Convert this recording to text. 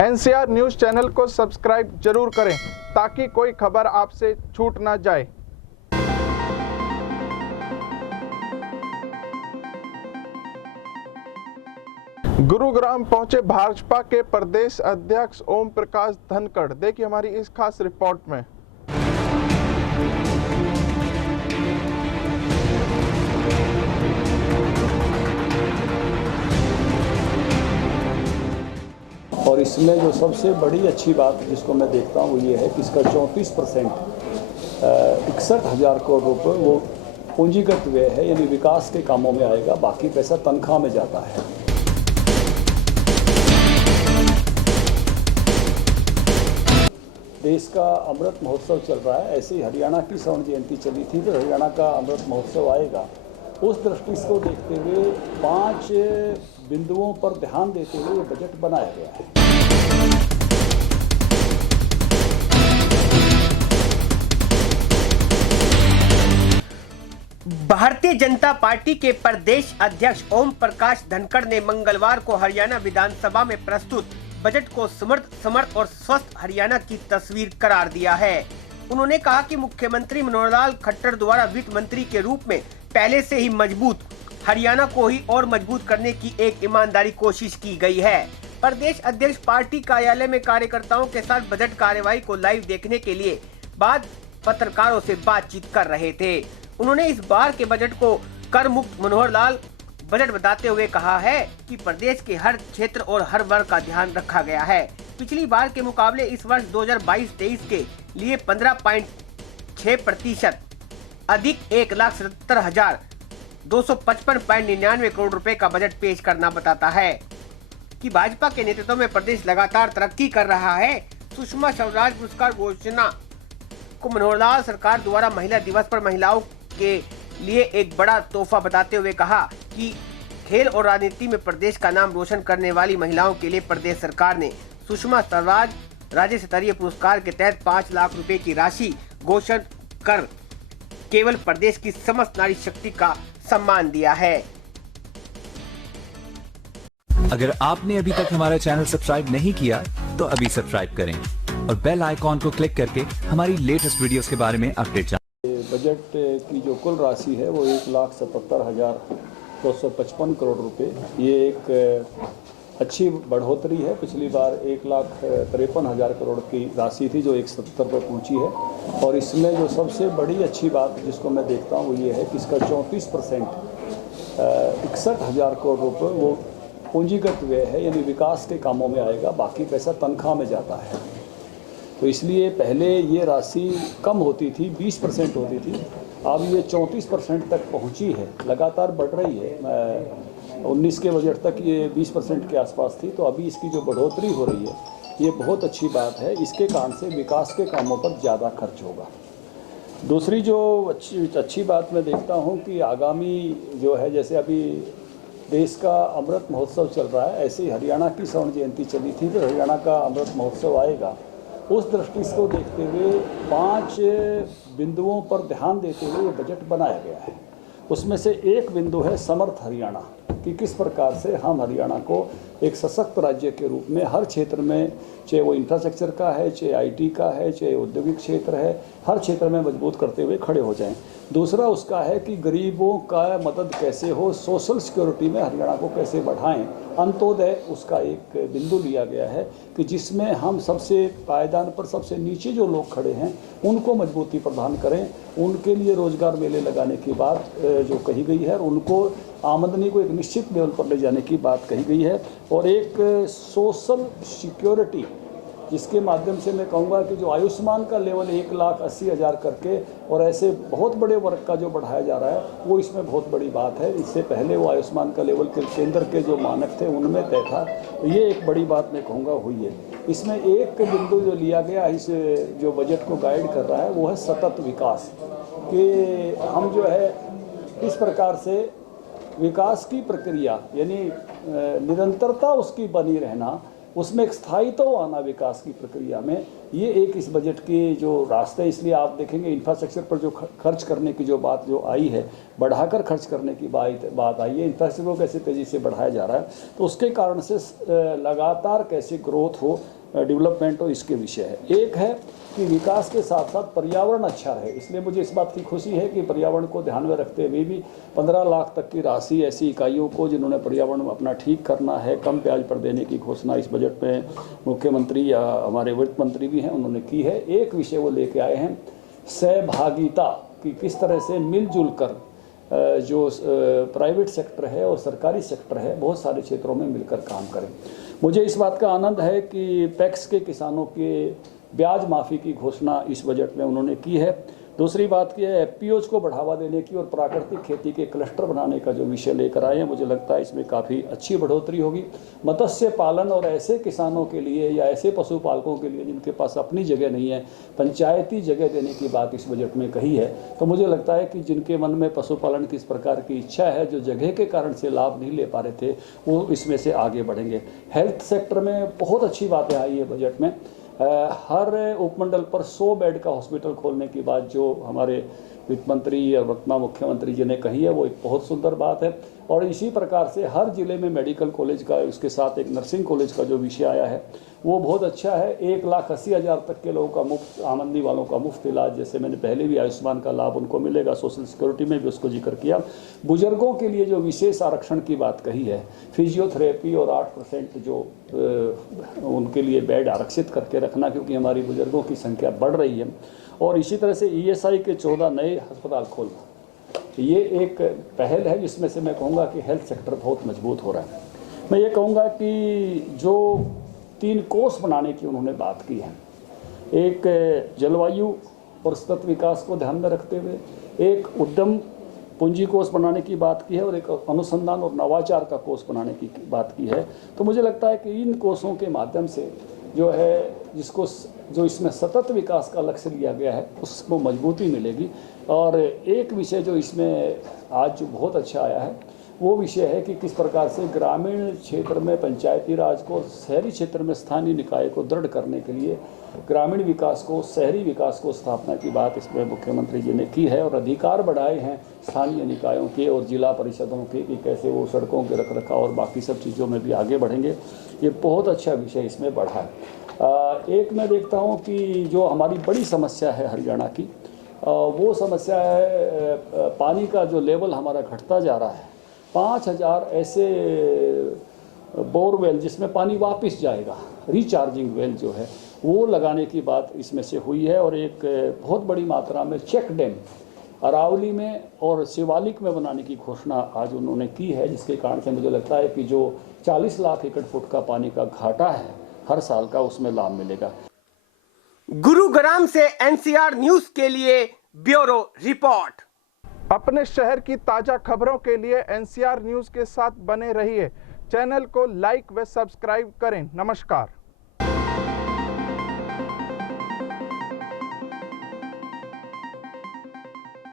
NCR news channel को subscribe जरूर करें ताकि कोई खबर आपसे छूट ना जाए। गुरुग्राम पहुंचे भाजपा के प्रदेश अध्यक्ष ओम प्रकाश धनखड़। देखिए हमारी इस खास रिपोर्ट में। और इसमें जो सबसे बड़ी अच्छी बात जिसको मैं देखता हूँ वो ये है कि इसका 34% 61,000 करोड़ रुपये वो पूंजीगत व्यय है, यानी विकास के कामों में आएगा, बाकी पैसा तनख्वाह में जाता है। देश का अमृत महोत्सव चल रहा है, ऐसे ही हरियाणा की स्वर्ण जयंती चली थी, तो हरियाणा का अमृत महोत्सव आएगा। उस दृष्टि को देखते हुए 5 बिंदुओं पर ध्यान देते हुए ये बजट बनाया गया है। भारतीय जनता पार्टी के प्रदेश अध्यक्ष ओम प्रकाश धनखड़ ने मंगलवार को हरियाणा विधानसभा में प्रस्तुत बजट को समर्थ और स्वस्थ हरियाणा की तस्वीर करार दिया है। उन्होंने कहा कि मुख्यमंत्री मनोहर लाल खट्टर द्वारा वित्त मंत्री के रूप में पहले से ही मजबूत हरियाणा को ही और मजबूत करने की एक ईमानदारी कोशिश की गई है। प्रदेश अध्यक्ष पार्टी कार्यालय में कार्यकर्ताओं के साथ बजट कार्यवाही को लाइव देखने के लिए बाद पत्रकारों से बातचीत कर रहे थे। उन्होंने इस बार के बजट को कर मुक्त मनोहर लाल बजट बताते हुए कहा है कि प्रदेश के हर क्षेत्र और हर वर्ग का ध्यान रखा गया है। पिछली बार के मुकाबले इस वर्ष 2022-23 के लिए 15.6% अधिक 1,77,255.99 करोड़ रुपए का बजट पेश करना बताता है कि भाजपा के नेतृत्व में प्रदेश लगातार तरक्की कर रहा है। सुषमा स्वराज पुरस्कार घोषणा को मनोहर लाल सरकार द्वारा महिला दिवस पर महिलाओं के लिए एक बड़ा तोहफा बताते हुए कहा कि खेल और राजनीति में प्रदेश का नाम रोशन करने वाली महिलाओं के लिए प्रदेश सरकार ने सुषमा स्वराज राज्य स्तरीय पुरस्कार के तहत 5 लाख रुपए की राशि घोषित कर केवल प्रदेश की समस्त नारी शक्ति का सम्मान दिया है। अगर आपने अभी तक हमारा चैनल सब्सक्राइब नहीं किया तो अभी सब्सक्राइब करें और बेल आइकॉन को क्लिक करके हमारी लेटेस्ट वीडियोस के बारे में अपडेट जानें। बजट की जो कुल राशि है वो 1,77,255 करोड़ रुपए, ये एक अच्छी बढ़ोतरी है। पिछली बार 1,53,000 करोड़ की राशि थी जो 170 पर पहुंची है। और इसमें जो सबसे बड़ी अच्छी बात जिसको मैं देखता हूँ वो ये है कि इसका 34% 61,000 करोड़ रुपये वो पूंजीगत व्यय है, यानी विकास के कामों में आएगा, बाकी पैसा तनख्वाह में जाता है। तो इसलिए पहले ये राशि कम होती थी, 20% होती थी, अब ये 34% तक पहुंची है, लगातार बढ़ रही है। 19 के बजट तक ये 20% के आसपास थी, तो अभी इसकी जो बढ़ोतरी हो रही है ये बहुत अच्छी बात है। इसके कारण से विकास के कामों पर ज़्यादा खर्च होगा। दूसरी जो अच्छी बात मैं देखता हूँ कि आगामी जो है, जैसे अभी देश का अमृत महोत्सव चल रहा है, ऐसे ही हरियाणा की स्वर्ण जयंती चली थी, तो हरियाणा का अमृत महोत्सव आएगा। उस दृष्टि को देखते हुए 5 बिंदुओं पर ध्यान देते हुए ये बजट बनाया गया है। उसमें से एक बिंदु है समर्थ हरियाणा, कि किस प्रकार से हम हरियाणा को एक सशक्त राज्य के रूप में हर क्षेत्र में, चाहे वो इंफ्रास्ट्रक्चर का है, चाहे आईटी का है, चाहे औद्योगिक क्षेत्र है, हर क्षेत्र में मजबूत करते हुए खड़े हो जाएं। दूसरा उसका है कि गरीबों का मदद कैसे हो, सोशल सिक्योरिटी में हरियाणा को कैसे बढ़ाएं, अंत्योदय उसका एक बिंदु लिया गया है कि जिसमें हम सबसे पायदान पर सबसे नीचे जो लोग खड़े हैं उनको मजबूती प्रदान करें, उनके लिए रोजगार मेले लगाने की बात जो कही गई है, और उनको आमदनी को एक निश्चित लेवल पर ले जाने की बात कही गई है। और एक सोशल सिक्योरिटी जिसके माध्यम से मैं कहूँगा कि जो आयुष्मान का लेवल 1,80,000 करके और ऐसे बहुत बड़े वर्ग का जो बढ़ाया जा रहा है वो इसमें बहुत बड़ी बात है। इससे पहले वो आयुष्मान का लेवल केंद्र के जो मानक थे उनमें तय था, तो ये एक बड़ी बात मैं कहूँगा हुई है। इसमें एक बिंदु जो लिया गया इस जो बजट को गाइड कर रहा है वो है सतत विकास, कि हम जो है इस प्रकार से विकास की प्रक्रिया, यानी निरंतरता उसकी बनी रहना, उसमें एक स्थायित्व आना विकास की प्रक्रिया में, ये एक इस बजट के जो रास्ते। इसलिए आप देखेंगे इंफ्रास्ट्रक्चर पर जो खर्च करने की जो बात जो आई है, बढ़ाकर खर्च करने की बात आई है, इंफ्रास्ट्रक्चर को कैसे तेज़ी से बढ़ाया जा रहा है, तो उसके कारण से लगातार कैसे ग्रोथ हो, डेवलपमेंट हो, इसके विषय है। एक है कि विकास के साथ साथ पर्यावरण अच्छा रहे, इसलिए मुझे इस बात की खुशी है कि पर्यावरण को ध्यान में रखते हुए भी 15 लाख तक की राशि ऐसी इकाइयों को जिन्होंने पर्यावरण अपना ठीक करना है, कम ब्याज पर देने की घोषणा इस बजट में मुख्यमंत्री या हमारे वित्त मंत्री भी हैं, उन्होंने की है। एक विषय वो लेके आए हैं, सहभागिता की, किस तरह से मिलजुल कर जो प्राइवेट सेक्टर है और सरकारी सेक्टर है, बहुत सारे क्षेत्रों में मिलकर काम करें। मुझे इस बात का आनंद है कि पैक्स के किसानों के ब्याज माफ़ी की घोषणा इस बजट में उन्होंने की है। दूसरी बात की है एफपीओज को बढ़ावा देने की और प्राकृतिक खेती के क्लस्टर बनाने का जो विषय लेकर आए हैं, मुझे लगता है इसमें काफ़ी अच्छी बढ़ोतरी होगी। मत्स्य पालन और ऐसे किसानों के लिए या ऐसे पशुपालकों के लिए जिनके पास अपनी जगह नहीं है, पंचायती जगह देने की बात इस बजट में कही है। तो मुझे लगता है कि जिनके मन में पशुपालन की इस प्रकार की इच्छा है, जो जगह के कारण से लाभ नहीं ले पा रहे थे, वो इसमें से आगे बढ़ेंगे। हेल्थ सेक्टर में बहुत अच्छी बातें आई है बजट में। हर उपमंडल पर 100 बेड का हॉस्पिटल खोलने की बात जो हमारे वित्त मंत्री और वर्तमान मुख्यमंत्री जी ने कही है, वो एक बहुत सुंदर बात है। और इसी प्रकार से हर जिले में मेडिकल कॉलेज का, उसके साथ एक नर्सिंग कॉलेज का जो विषय आया है, वो बहुत अच्छा है। 1,80,000 तक के लोगों का मुफ्त, आमदनी वालों का मुफ्त इलाज, जैसे मैंने पहले भी आयुष्मान का लाभ उनको मिलेगा, सोशल सिक्योरिटी में भी उसको जिक्र किया। बुजुर्गों के लिए जो विशेष आरक्षण की बात कही है, फिजियोथेरेपी और 8% जो उनके लिए बेड आरक्षित करके रखना, क्योंकि हमारी बुजुर्गों की संख्या बढ़ रही है। और इसी तरह से ईएसआई के 14 नए अस्पताल खोलना, ये एक पहल है जिसमें से मैं कहूँगा कि हेल्थ सेक्टर बहुत मजबूत हो रहा है। मैं ये कहूँगा कि जो 3 कोष बनाने की उन्होंने बात की है, एक जलवायु और सतत विकास को ध्यान में रखते हुए एक उद्यम पूंजी कोष बनाने की बात की है और एक अनुसंधान और नवाचार का कोष बनाने की बात की है। तो मुझे लगता है कि इन कोषों के माध्यम से जो है, जो इसमें सतत विकास का लक्ष्य लिया गया है, उसको मजबूती मिलेगी। और एक विषय जो इसमें आज जो बहुत अच्छा आया है, वो विषय है कि किस प्रकार से ग्रामीण क्षेत्र में पंचायती राज को, शहरी क्षेत्र में स्थानीय निकाय को दृढ़ करने के लिए ग्रामीण विकास को, शहरी विकास को स्थापना की बात इसमें मुख्यमंत्री जी ने की है। और अधिकार बढ़ाए हैं स्थानीय निकायों के और जिला परिषदों के कि कैसे वो सड़कों के रखरखाव और बाकी सब चीज़ों में भी आगे बढ़ेंगे। ये बहुत अच्छा विषय इसमें बढ़ा है। एक मैं देखता हूँ कि जो हमारी बड़ी समस्या है हरियाणा की, वो समस्या है पानी का जो लेवल हमारा घटता जा रहा है। 5,000 ऐसे बोरवेल जिसमें पानी वापस जाएगा, रिचार्जिंग वेल जो है, वो लगाने की बात इसमें से हुई है। और एक बहुत बड़ी मात्रा में चेक डैम अरावली में और शिवालिक में बनाने की घोषणा आज उन्होंने की है, जिसके कारण से मुझे लगता है कि जो 40 लाख एकड़ फुट का पानी का घाटा है हर साल का, उसमें लाभ मिलेगा। गुरुग्राम से एनसीआर न्यूज के लिए ब्यूरो रिपोर्ट। अपने शहर की ताजा खबरों के लिए एनसीआर न्यूज के साथ बने रहिए। चैनल को लाइक व सब्सक्राइब करें। नमस्कार।